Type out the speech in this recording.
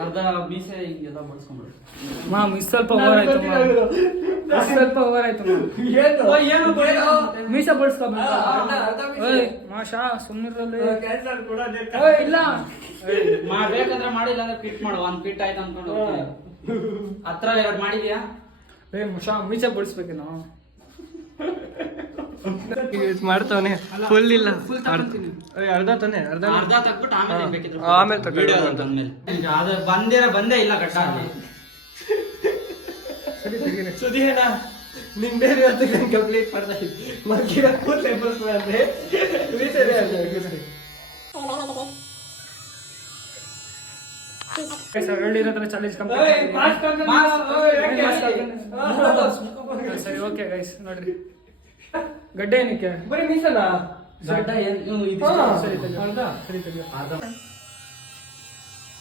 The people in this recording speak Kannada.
ಅರ್ಧ ಮೀಸೆ ಹಿಂಗೆಲ್ಲ ಬಳಸ್ಕೊಂಡ್ಬಿಡು. ಸ್ವಲ್ಪ ಓವರ್ ಆಯ್ತು ಸ್ವಲ್ಪ ಓವರ್ ಆಯ್ತು ಮೀಸ ಬಳಸ್ಕೊಬೇಕು. ಮಾಷಾ ಸುಮ್ಮನಿರಲ್ಲ ಇಲ್ಲ ಮಾಡ್ಬೇಕಂದ್ರೆ ಮಾಡಿಲ್ಲ ಅಂದ್ರೆ ಫಿಟ್ ಮಾಡು. 1 ಫಿಟ್ ಆಯ್ತು ಅನ್ಕೊಂಡು ಹತ್ರ 2 ಮಾಡಿದ್ಯಾ? ಮಷಾ ಮೀಸ ಬಳಸ್ಬೇಕು ನಾವು ಮಾಡ್ತಾವನೆ ಫುಲ್ ಇಲ್ಲ ಅರ್ಧ ತಾನೆ ಅರ್ಧ ತಗ್ಬಿಟ್ಟು ಆಮೇಲೆ ಬೇಕಿದ್ರು ಆಮೇಲೆ ಅದು ಬಂದೇ ಇಲ್ಲ ಕಟ್ಟ. ಸುದಿಯಣ್ಣ ನಿಮ್ ಬೇರೆ ಕಂಪ್ಲೀಟ್ ಮಾಡ್ತಾ ಇದ್ದೆ ಮಗ್ಗಿರ ಕೂದಲೇ ಅಂದ್ರೆ ಹೇಳಿರೋದ್ರ ಚಾಲೆಂಜ್ ಸರಿ ಓಕೆ ಗೈಸ್ ನೋಡ್ರಿ ಗಡ್ಡೆ ಏನಕ್ಕೆ ಬರೀ ಮೀಸಲ್ಲ ಗಡ್ಡ ಸರಿ ಸರಿ